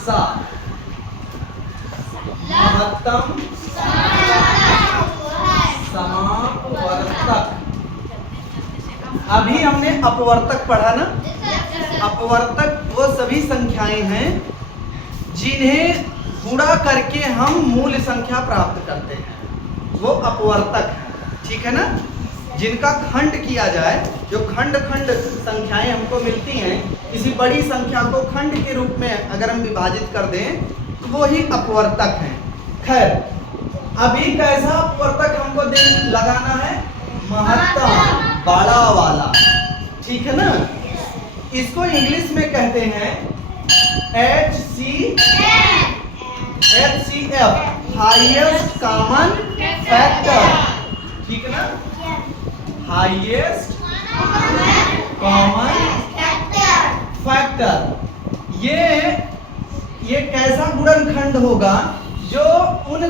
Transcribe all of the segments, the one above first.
सा महत्तम समापवर्तक। अभी हमने अपवर्तक पढ़ा ना। अपवर्तक वो सभी संख्याएं हैं जिन्हें गुणा करके हम मूल संख्या प्राप्त करते हैं, वो अपवर्तक है। ठीक है ना। जिनका खंड किया जाए, जो खंड खंड संख्याएं हमको मिलती हैं, किसी बड़ी संख्या को खंड के रूप में अगर हम विभाजित कर दें तो वो ही अपवर्तक है। खैर, अभी कैसा अपवर्तक हमको लगाना है? महत्तम, बड़ा वाला। ठीक है ना। इसको इंग्लिश में कहते हैं HCF, हाईएस्ट कॉमन फैक्टर। ठीक है ना। Highest common factor. ये कैसा गुणनखंड होगा जो उन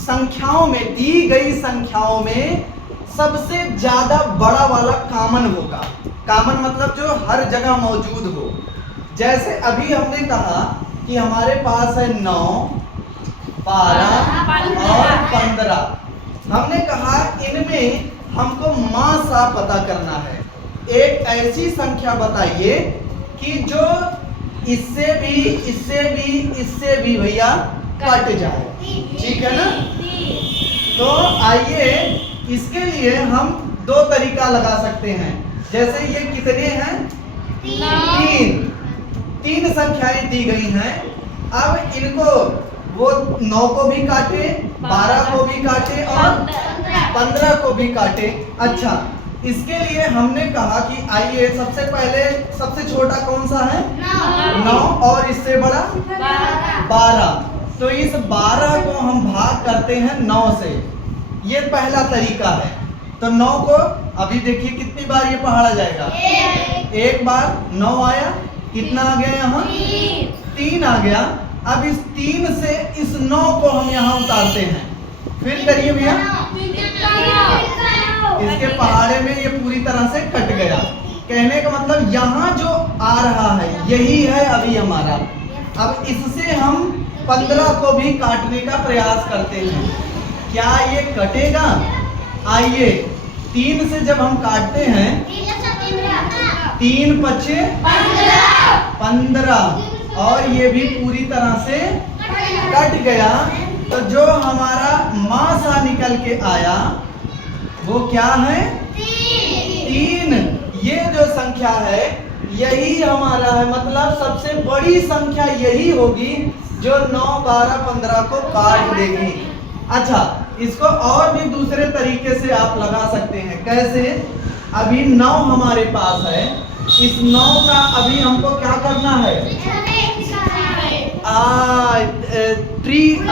संख्याओं में, दी गई संख्याओं में सबसे ज्यादा बड़ा वाला कॉमन होगा। कॉमन मतलब जो हर जगह मौजूद हो। जैसे अभी हमने कहा कि हमारे पास है 9, 12 और 15। हमने कहा इनमें हमको मां सा पता करना है। एक ऐसी संख्या बताइए कि जो इससे भी भैया कट जाए। ठीक है ना। तो आइए, इसके लिए हम दो तरीका लगा सकते हैं। जैसे ये कितने हैं? 3 संख्याएं दी गई हैं। अब इनको वो 9 को भी काटे, 12 को भी काटे और 15 को भी काटे। अच्छा, इसके लिए हमने कहा कि आइए सबसे पहले सबसे छोटा कौन सा है? 9 और इससे बड़ा 12। तो इस 12 को हम भाग करते हैं 9 से। ये पहला तरीका है। तो 9 को अभी देखिए कितनी बार ये पहाड़ा जाएगा? एक बार 9 आया, कितना आ गया यहाँ? 3 आ गया। अब इस 3 से इस 9 को हम यहाँ उतारते हैं। फिर करिए भैया, इसके पहाड़े में ये पूरी तरह से कट गया। कहने का मतलब यहाँ जो आ रहा है यही है अभी हमारा। अब इससे हम 15 को भी काटने का प्रयास करते हैं। क्या ये कटेगा? आइए, 3 से जब हम काटते हैं, 3 पचे 15 और ये भी पूरी तरह से कट गया। तो जो हमारा मां सा निकल के आया वो क्या है? 3। ये जो संख्या है यही हमारा है। मतलब सबसे बड़ी संख्या यही होगी जो 9, 12, 15 को काट देगी। अच्छा, इसको और भी दूसरे तरीके से आप लगा सकते हैं। कैसे? अभी 9 हमारे पास है। इस 9 का अभी हमको क्या करना है?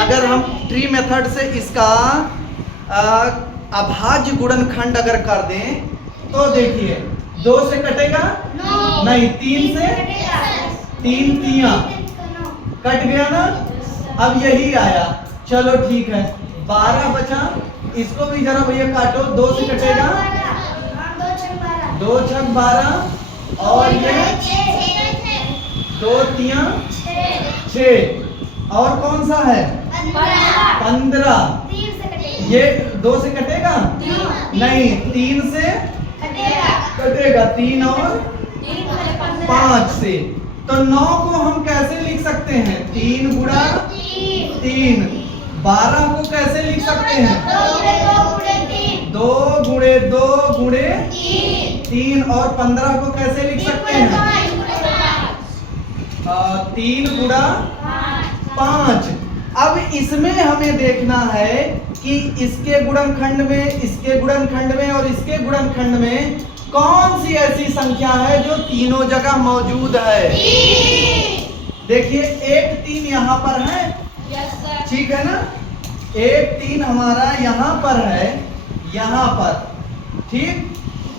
अगर हम ट्री मेथड से इसका अभाज्य गुणनखंड अगर कर दें तो देखिए 2 से कटेगा? नहीं, 3 से 3 तिया कट गया ना। अब यही आया। चलो ठीक है, 12 बचा। इसको भी जरा भैया काटो। 2 से कटेगा? 2 छक 12 और ये 2 तिया 6 और कौन सा है? 15। ये 2 से कटेगा? नहीं, 3 से कटेगा। 3 और 5 से। तो 9 को हम कैसे लिख सकते हैं? 3 गुणा 3। 12 को कैसे लिख सकते हैं? 2 गुणे 2 गुणे 3। और 15 को कैसे लिख सकते हैं? 3 गुणा 5। अब इसमें हमें देखना है कि इसके गुणनखंड में, इसके गुणनखंड में और इसके गुणनखंड में कौन सी ऐसी संख्या है जो तीनों जगह मौजूद है। देखिए 1 3 यहाँ पर है। ठीक है ना। 1 3 हमारा यहाँ पर है, यहाँ पर। ठीक,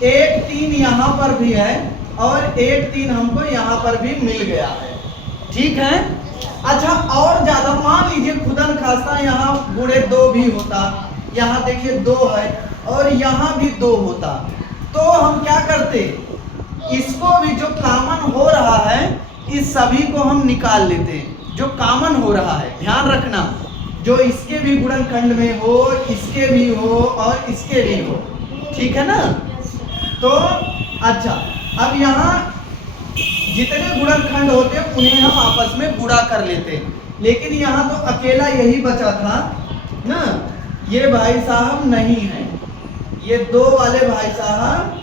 1 3 यहाँ पर भी है और 1 3 हमको यहाँ पर भी मिल गया है। ठीक है। अच्छा, और ज्यादा मान लीजिए खुदन खासा यहाँ गुणे 2 भी होता, यहाँ देखिए 2 है और यहाँ भी 2 होता, तो हम क्या करते? इसको भी जो कॉमन हो रहा है इस सभी को हम निकाल लेते हैं, जो कॉमन हो रहा है। ध्यान रखना, जो इसके भी गुणनखंड में हो, इसके भी हो और इसके भी हो, ठीक है ना। तो अच्छा, अब यहाँ जितने गुणनखंड होते हैं उन्हें हम आपस में गुणा कर लेते हैं, लेकिन यहाँ तो अकेला यही बचा था ना। ये भाई साहब नहीं है, ये दो वाले भाई साहब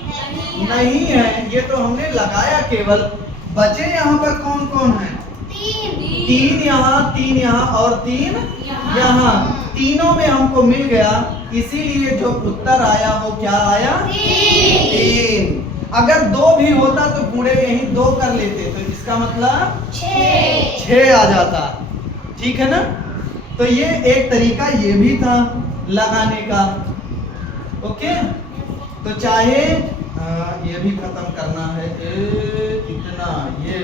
नहीं है, ये तो हमने लगाया केवल। बचे यहाँ पर कौन कौन है? तीन यहाँ, तीन यहाँ और तीन यहाँ। तीनों में हमको मिल गया, इसीलिए जो उत्तर आया वो क्या आया? 3। अगर 2 भी होता तो पूरे यही 2 कर लेते, तो इसका मतलब 6 आ जाता, ठीक है ना। तो ये एक तरीका ये भी था लगाने का। ओके, तो चाहे ये भी खत्म करना है, इतना ये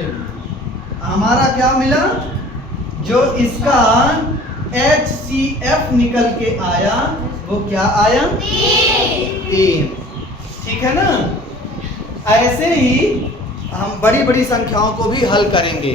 हमारा क्या मिला, जो इसका HCF निकल के आया वो क्या आया? 3। ठीक है ना। ऐसे ही हम बड़ी बड़ी संख्याओं को भी हल करेंगे।